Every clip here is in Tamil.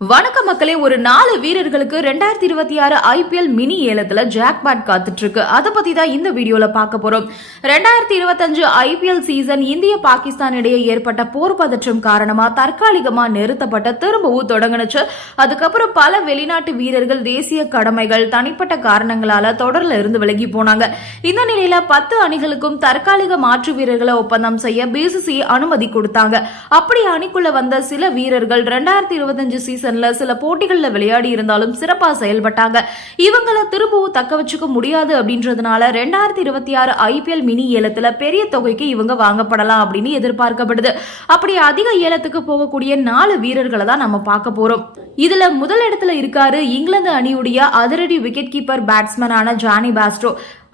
வணக்கம். மக்களே ஒரு நாலு வீரர்களுக்கு ரெண்டாயிரத்தி இருபத்தி ஆறு ஐபிஎல் மினி ஏலத்துல ஜாக்பாட் காத்துட்டு இருக்கு அதை பத்தி தான் இந்த வீடியோல பார்க்க போறோம். ரெண்டாயிரத்தி இருபத்தஞ்சு ஐபிஎல் சீசன் இந்திய பாகிஸ்தான் இடையே ஏற்பட்ட போர் பதற்றம் காரணமா தற்காலிகமா நிறுத்தப்பட்ட திரும்பவும் தொடங்கினுச்சு. அதுக்கப்புறம் பல வெளிநாட்டு வீரர்கள் தேசிய கடமைகள் தனிப்பட்ட காரணங்களால தொடர்ல இருந்து விலகி போனாங்க. இந்த நிலையில பத்து அணிகளுக்கும் தற்காலிக மாற்று வீரர்களை ஒப்பந்தம் செய்ய பிசிசி அனுமதி கொடுத்தாங்க. அப்படி அணிக்குள்ள வந்த சில வீரர்கள் ரெண்டாயிரத்தி இருபத்தஞ்சு சீசன்ல சில போட்டிகளில் விளையாடி இருந்தாலும் சிறப்பாக செயல்பட்டாங்க. இவங்கள திரும்பவும் தக்க வச்சுக்க முடியாது அப்படின்றதுனால ரெண்டாயிரத்தி இருபத்தி ஆறு ஐபிஎல் மினி ஏலத்தில் பெரிய தொகைக்கு இவங்க வாங்கப்படலாம் அப்படின்னு எதிர்பார்க்கப்படுது. அப்படி அதிக ஏலத்துக்கு போகக்கூடிய நாலு வீரர்களை தான் நம்ம பார்க்க போறோம். இதுல முதல் இடத்துல இருக்காரு இங்கிலாந்து அணியுடைய அதிரடி விக்கெட் கீப்பர் பேட்ஸ்மேனான ஜானி பாஸ்ட்ரோ.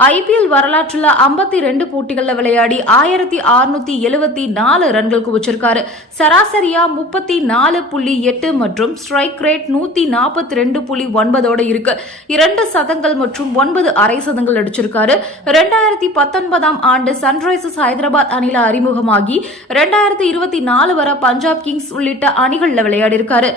ஐபிஎல் வரலாற்றுல ஐம்பத்தி ரெண்டு போட்டிகள்ல விளையாடி ஆயிரத்தி அறுநூத்தி எழுவத்தி நாலு ரன்கள் குவிச்சிருக்காரு சராசரியா முப்பத்தி நாலு புள்ளி எட்டு மற்றும் ஸ்ட்ரைக் ரேட் நூத்தி நாற்பத்தி ரெண்டு புள்ளி ஒன்பதோட இருக்கு. இரண்டு சதங்கள் மற்றும் ஒன்பது அரை சதங்கள் அடிச்சிருக்காரு. ரெண்டாயிரத்தி பத்தொன்பதாம் ஆண்டு சன்ரைசர்ஸ் ஹைதராபாத் அணியில அறிமுகமாகி ரெண்டாயிரத்தி இருபத்தி நாலு வரை பஞ்சாப் கிங்ஸ் உள்ளிட்ட அணிகள்ல விளையாடி இருக்காரு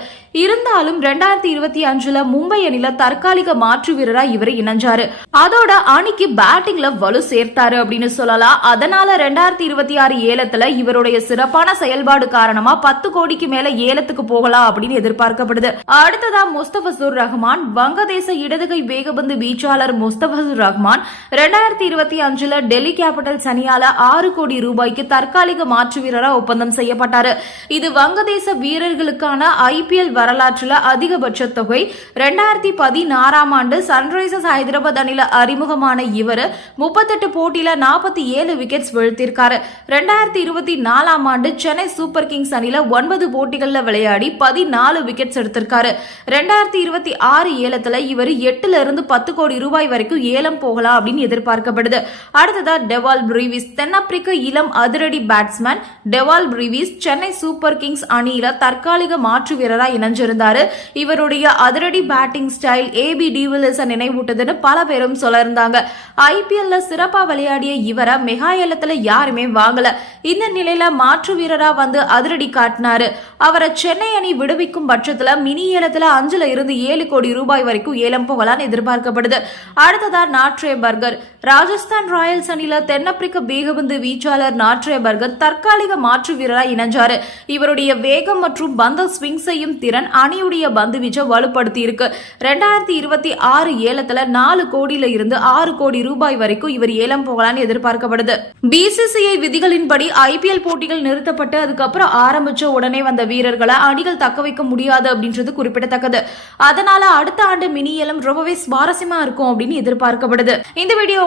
இருந்தாலும் ரெண்டாயிரத்தி இருபத்தி அஞ்சுல மும்பை அணில தற்காலிக மாற்று வீரரா இவர் இணைஞ்சாரு. அதோட அணிக்கு பேட்டிங்ல வலு சேர்த்தாரு அப்படின்னு சொல்லலாம். அதனால ரெண்டாயிரத்தி இருபத்தி ஆறு ஏலத்துல இவருடைய சிறப்பான செயல்பாடு காரணமா பத்து கோடிக்கு மேல ஏலத்துக்கு போகலாம் அப்படின்னு எதிர்பார்க்கப்படுது. அடுத்ததா முஸ்தபசுர் ரஹ்மான் வங்கதேச இடதுகை வேகபந்து வீச்சாளர் முஸ்தபசுர் ரஹ்மான் ரெண்டாயிரத்தி இருபத்தி அஞ்சுல டெல்லி கேபிட்டல்ஸ் அணியால ஆறு கோடி ரூபாய்க்கு தற்காலிக மாற்று வீரரா ஒப்பந்தம் செய்யப்பட்டாரு. இது வங்கதேச வீரர்களுக்கான ஐபிஎல் வரலாற்றில் அதிகபட்ச தொகை ரெண்டாயிரத்தி பதினாறாம் ஆண்டு சன்ரைசர்ஸ் ஹைதராபாத் அணில அறிமுகமான இவர் முப்பத்தெட்டு போட்டியில நாற்பத்தி ஏழு விக்கெட்ஸ் வீழ்த்திருக்காரு. ரெண்டாயிரத்தி இருபத்தி நாலாம் ஆண்டு சென்னை சூப்பர் கிங்ஸ் அணில ஒன்பது போட்டிகளில் விளையாடி பதினாலு விக்கெட்ஸ் எடுத்திருக்காரு. ரெண்டாயிரத்தி இருபத்தி ஆறு ஏலத்துல இவர் எட்டுல இருந்து பத்து கோடி ரூபாய் வரைக்கும் ஏலம் போகலாம் அப்படின்னு எதிர்பார்க்கப்படுது. அடுத்ததா டெவால் பிரீவிஸ். தென்னாப்பிரிக்க இளம் அதிரடி batsman Dewald Brevis Chennai super kings அணியில தற்காலிக மாற்று வீரராக இணைஞ்சிருந்தார். இவருடைய அதிரடி batting style AB de Villiers நினைவூட்டதுன்னு பல பேரும் சொல்லியிருந்தாங்க. ஐபிஎல்ல சிறப்பா விளையாடிய இவரை மெகா ஏலத்துல யாருமே வாங்கல. இந்த நிலையில மாற்று வீரரா வந்து அதிரடி காட்டினாரு. அவரை சென்னை அணி விடுவிக்கும் பட்சத்துல மினி ஏலத்துல அஞ்சுல இருந்து ஏழு கோடி ரூபாய் வரைக்கும் ஏலம் போகலான்னு எதிர்பார்க்கப்படுது. அடுத்ததா நாட்ரே பர்கர். ராஜஸ்தான் ராயல்ஸ் அணியில தென்னாப்பிரிக்க வேகபந்து வீச்சாளர் நாட்ரே பர்கர் தற்காலிக மாற்று வீரராக இணைஞ்சாரு. இவருடைய வேகம் மற்றும் பந்த ஸ்விங் செய்யும் திறன் அணியுடைய பந்து வீச்சை வலுப்படுத்தி இருக்கு ரெண்டாயிரத்தி இருபத்தி ஆறு ஏலத்துல நாலு கோடியில இருந்து ஆறு கோடி ரூபாய் வரைக்கும் இவர் ஏலம் போகலான்னு எதிர்பார்க்கப்படுது. பிசிசிஐ விதிகளின்படி ஐபிஎல் போட்டிகள் நிறுத்தப்பட்டு அதுக்கப்புறம் ஆரம்பிச்ச உடனே வந்த வீரர்களை அணிகள் தக்க வைக்க முடியாது அப்படின்றது குறிப்பிடத்தக்கது. அதனால அடுத்த ஆண்டு மினி ஏலம் ரொம்பவே சுவாரஸ்யமா இருக்கும் அப்படின்னு எதிர்பார்க்கப்படுது. இந்த வீடியோ